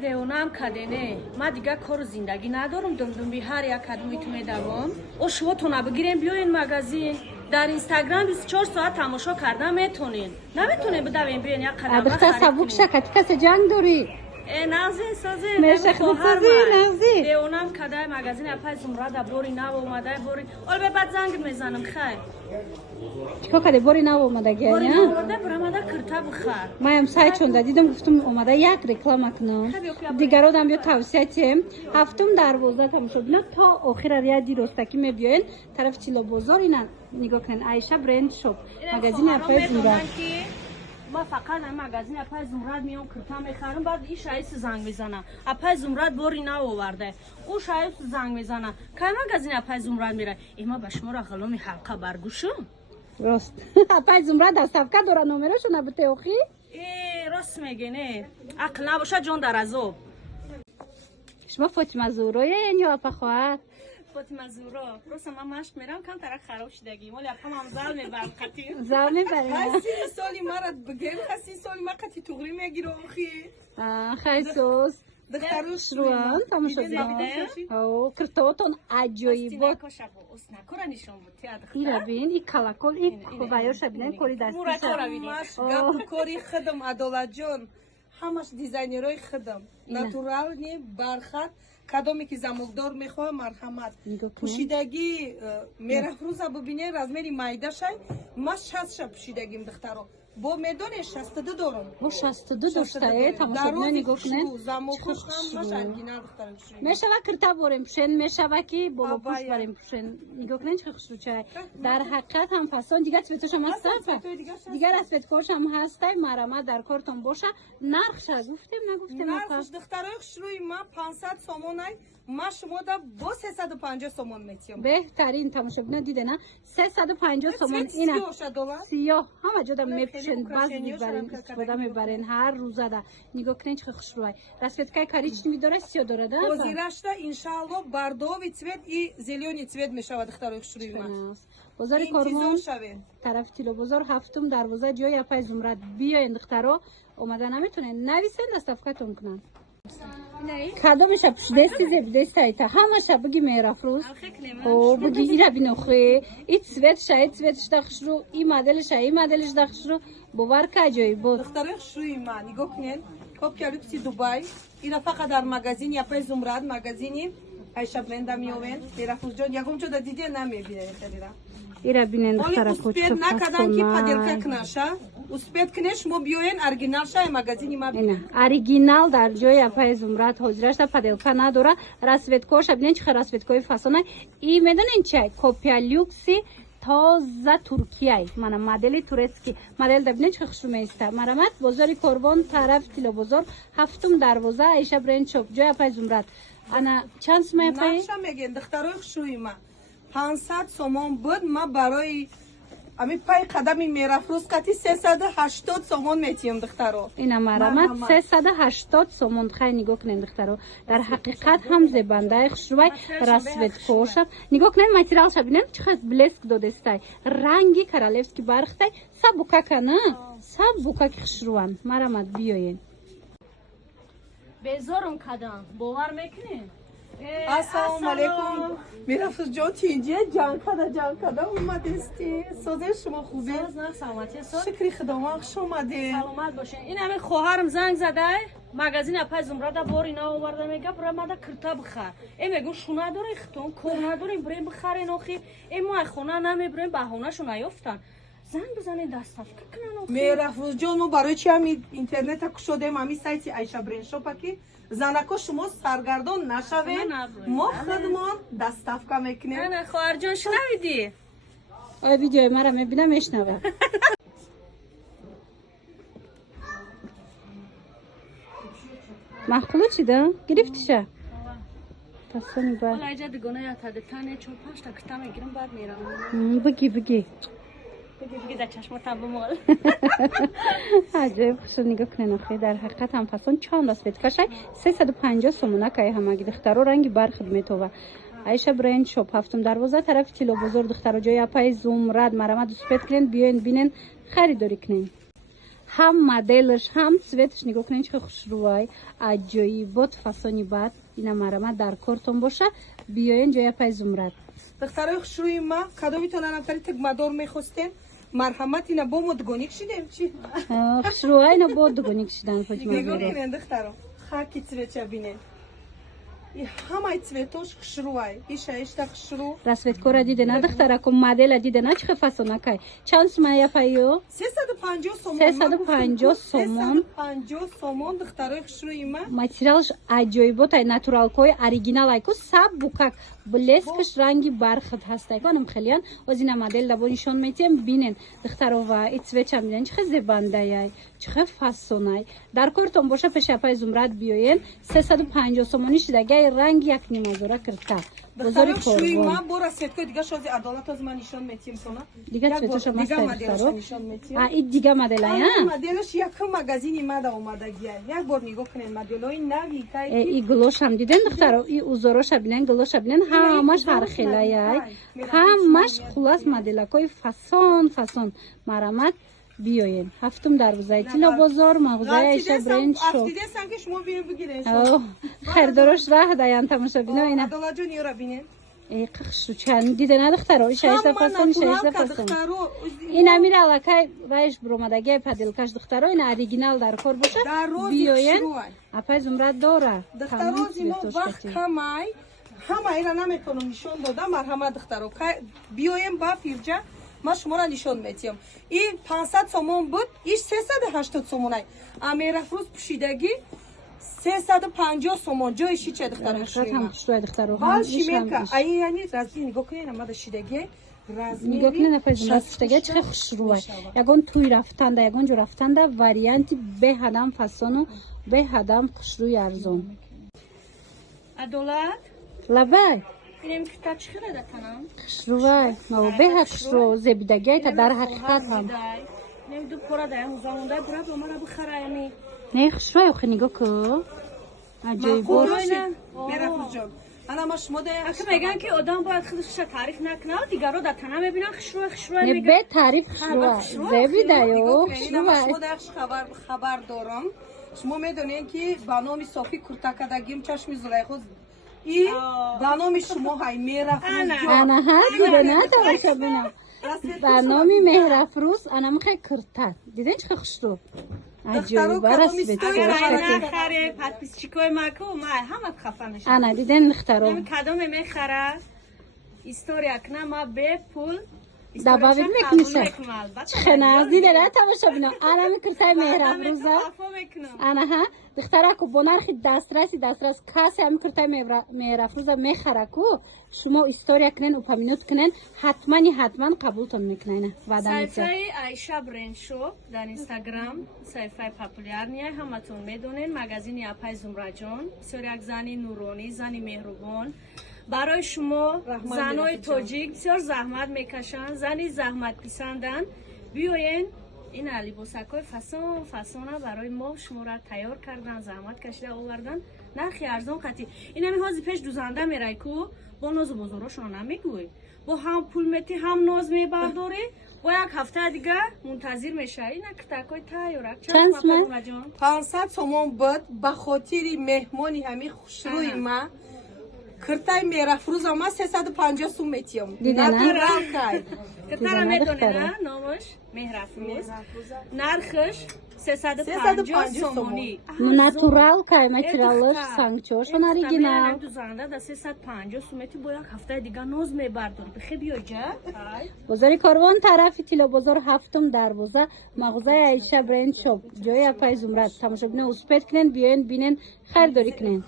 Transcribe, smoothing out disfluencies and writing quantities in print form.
دیونم کدنه ما دیگه کار زندگی ندارم دم به هر یک کدومیت میدوام او شوتونا بگیرین بیاین مغازین در اینستاگرام 24 ساعت تماشا کردن میتونین نمیتونین بدوین بیاین یک قدم بخدا سبوک شکت کس جنگ داری نازی سازی مرسی خدمتی نازی دیونم کدای مغازین اپای زمرد بوری نو اومده بوری اول به بعد زنگ میزنم خیر چیکار کردی بوری نو اومده گه بوری نو اومده برامده کرتا بخیر ما هم سایت چون دیدم گفتم اومده یک رکلام کنم دیگران هم بیا توصیه تیم هفتم دروازه تماشا ببینید تا آخر ریادی رستکی میبیاین طرف چیلا بازار اینا نگاه کنین عایشه برند شاپ مغازین اپای زمرد ما فقط هم مغازین اپای زمرد میام کرتا میخرم بعد این شایست زنگ میزنم اپای زمرد بوری نو آورده او شایست زنگ میزنه که مغازین اپای زمرد میره ایما به شما را غلامی حلقه برگوشو راست اپای زمرد دستفکه داره نمرشو نبته اخی راست میگه نه عقل نباشه جان در عذاب شما فاطمه زهرا یا اپا خواهر فاطمه زهرا راست من مشت میرم کم طرف خراب شدگی ولی اپا هم زل میبرم قطعی زل میبرم هستی سالی مرد بگیر هستی سالی ما قطعی تغری میگیره اخی خیسوس دختروش روان تماشا بینید او کرتوتون عجایب بود ایرا بین ای کلاکل ای خوبایوش بینید کاری دستی گپ کاری خدم عدالت جان همش دیزاینرای خدم ناتورال نی برخط کدومی که زمولدار میخواه مرحمت پوشیدگی میرفروز ببینه رزمری مایده شای ما 60 پوشیدگیم دخترو با میدان 62 دارم با 62 داشته تماشا بینید نگاه کنید زمول خوش هم باشه ارگینال دخترم میشه کرتا بریم پشن میشه که بالا پوش بریم پشن نگاه کنید چه خوش رو چه در حقیقت هم پسان دیگه سویتش هم هست دیگه رسپت کارش هم هسته مرامت در کارتون باشه نرخش گفتیم نگفتیم نرخش دخترای خوش روی ما 500 سومونای ما شما دا با 350 سومون میتیم بهترین تماشا بینید دیده نه 350 سومون اینه سیاه همه جا میپوشن باز میبرین استفاده میبرین هر روزه ده نگاه کنین چه خوش روی رسپتکای کاریچ میداره سیاه داره ده بازیراشتا انشالله باردوی цвет і зеленый цвет میشود دخترای خوش روی ما بازار کارمان طرف تیلو بازار هفتم دروازه جای اپای زمرد بیاین دخترا اومدن نمیتونن نویسن دستفکتون کنن کدومش دستی زب دستی تا همش بگی میرفروز او بگی اینا بینوخه ای سویت شاید سویتش داخش رو این مدلش داخش رو باور کجایی بود دخترای شوی ما نگاه کنین کپیا لوکسی دبی اینا فقط در مغازین یا پای زمرد مغازینی عایشه برند میوین میرفروز جان یکم چه دیدی نمیبینه خیلیرا ایرا بینن دخترا کوچه نکدن کی پدرک کناشه успет کنش مو بیوین ارگینال شای مغازینی ما اینا اورигінал در جای اپای زمرد حاضرش تا پدلکا نداره رسوتکوش ببینین چه رسوتکوی فاسونه ای میدونین چه کپیا لوکسی تازه ترکیه من مدل ترکی مدل ببینین چه خوشم است مرامت بازار کاروان طرف تیلو بازار هفتم دروازه عایشه برند شاپ جای اپای زمرد انا چند سوم پای نقشه میگن دخترای خوشوی ما 500 سومون بود ما برای امی پای قدمی میرفروز قطعی 380 سومون میتیم دخترو اینا مرامت 380 سومون خیلی نگاه کنین دخترو در حقیقت هم زبنده خوشروی رسوت کوشم نگاه کنین ماتریال شبینن چقدر بلسک داده استای رنگی کرالفسکی برخته سبوکا کنه سبوکا خوشروان مرامت بیاین بزارم کدام باور میکنین السلام علیکم میرفروز جان تینجیه جان کدا اومدستی سازه شما خوبه نه سلامتی ساز شکری خدا ما خوش اومدی سلامت باشین این همه خواهرم زنگ زده مغازین اپای زمرد باری نا آورده میگه برام کرتا بخر ای میگم شونه داره ختون کار نداریم بریم بخرین آخی ای ما خونه نمیبریم بهونه شو نیافتن زنگ بزنین دستفکه کنن آخی میرفروز جان ما برای چی هم اینترنت کشودیم همی سایت عایشه برند شاپ کی زنکا شما سرگردان نشوین ما خدمات دستفکه میکنیم نه خواهر جان شنویدی آی ویدیو مرا میبینم میشنوم محقوله چی ده؟ گرفتیشه؟ تصونی باید والا ایجا دگونه یا تا دتانه 4-5 تا کتا میگیرم بعد میرم بگی در چشم تا بمال عجب خوش نگاه کنین آخه در حقیقت هم پسان چند راست بید کشه 350 سومونه که همه دخترو رنگی بر خدمت و عایشه برند شاپ هفتم دروازه طرف تیلو بزرگ دخترو جای اپای زمرد مرامت سپید کنین بیاین بینین خریداری کنین هم مدلش هم سویتش نگاه کنین چه خوشروای عجایبات فسانی بد اینا مرامت در کارتون باشه بیاین جای پای زمرد دخترای خوشروی ما کدو میتونن نفری تک مدار میخواستیم مرحمت اینا با مدگونی کشیدیم چی خوشروای اینا با دگونی کشیدن فاطمه نگاه کنین دخترا خاکی چه بینین همه цветош хшруай ишаишта хшру расветкора диде на дохтараку модела диде на чихе фасонакай чанд сумая файо 350 сомон 350 сомон 350 сомон дохтарои хшру има материалш аҷоиботай натуралкои оригиналайку саб букак блескаш ранги бархат ҳастай конам хелиян озина модель дабо нишон метием бинен дохтарова и цветчам бинен чихе зебандаяй чихе фасонай дар кортон боша пешапай зумрад биёен 350 сомони шидагай ранг як нимазора кирта бозори хшруи ма бора светкои дига шози адолат аз ман нишон метием сона дига цветоша мастай дохтаро нишон метием а и дига моделая моделаш якам магазини мада омадагия як бор нигоҳ кунед моделои нави кай и глошам диден дохтаро и узороша бинен глоша бинен ҳамаш ҳархелаяй ҳамаш хулас моделакои фасон марамат بیاین هفتم دروازه تیلا بازار مغازه ایشا برند شو دیدن که شما بیرون بگیرین خیر دروش راه دایان تماشا بینا اینا عدالت جون یورا بینین ای قخشو چند دیده ندختر ایش ایشتا فاسون ایش ایشتا فاسون این امیر علاقه رایش برومدگی پدیلکش دخترو این اوریجینال در کار باشه بیاین اپای زمرد داره دخترو زیما وقت همه اینا نمیتونم نشون دادم مرحمت دخترو بیاین با فیرجا ما شما را نشان میتیم این 500 سومون بود ایش 380 سومونای امیرافروز پوشیدگی 350 سومون جایشی چه دختر هم شوی دختر رو حال شیمکا ای یعنی رازی نگاه کنین ما شیدگی رازمی نگاه کنین نفس شیدگی چه خوشروه یگان توی رفتن ده یگان جو رفتن ده واریانتی به هدم فسانو به هدم خوشروی ارزون عدالت لبای اینم که تا چی خیلی داتنم خشروای ما به خشرو زبیدگی تا در حقیقت هم نمیدونم پورا دایم وزامونده برای به من بخرایم نه خشروای خو نگاه کو عجیب باشه میرفت جان انا ما شما ده اگه میگن که آدم باید خودش تعریف نکنه دیگران داتنا میبینن خشروای نه به تعریف خشروای زبیدایو خشروای شما ده خبر دارم شما میدونین که با نام صافی کورتاکدگیم چشم زلیخا ای با نام شما های مهرافروز انا هست نه تماشا بینم با نام مهرافروز انا میخوای کرتات دیدین چه خوشتو عجیب راست اگر خره پادپیسچیکوی ماکو ما همه خفه میشم انا دیدین نختارو نمی کدوم میخره استوریا کنه ما به پول دباوید میکنیشه خنه دیده نه تماشا بینم انا میکرتای مهرافروزا انا ها دخترا کو بونارخی دسترس کسی هم کرتای مهرافروزا میخره کو شما استوریا کنین و پامینوت کنین حتما قبولتون میکنین صفحه عایشه برند شو در اینستاگرام صفحه پاپولارنیه همتون میدونین مگزین اپای زمرجان بسیار یک زنی نورانی زنی مهربان برای شما زنای تاجیک بسیار زحمت میکشن زنی زحمت پسندن بیاین این لباسکای فسانه برای ما شما را تیار کردن زحمت کشیده آوردن نرخی ارزان قطعی این همی حاضی پیش دوزنده میرای کو با ناز و بازاراشون نمیگوی با هم پول میتی هم ناز میبرداری با یک هفته دیگه منتظر میشه این کتاکای تیاره چند سومن 500 سومون بود به خاطر مهمانی همی خوشروی ما کرتای مهرافروز ما 350 سوم میتیم ناتورال کای کتارا میدونه نامش مهرافروز نرخش 350 سومونی ناتورال کای ماتریالش سانگچوشون اوریجینال دوزنده در 350 سومتی با یک هفته دیگه ناز میبردار بخی بیا جا بازار کاروان طرف تیلا بازار هفتم دروازه مغازه عایشه برند شاپ جای اپای زمرد تماشا بینه اسپیت کنن بیاین بینن خریداری کنن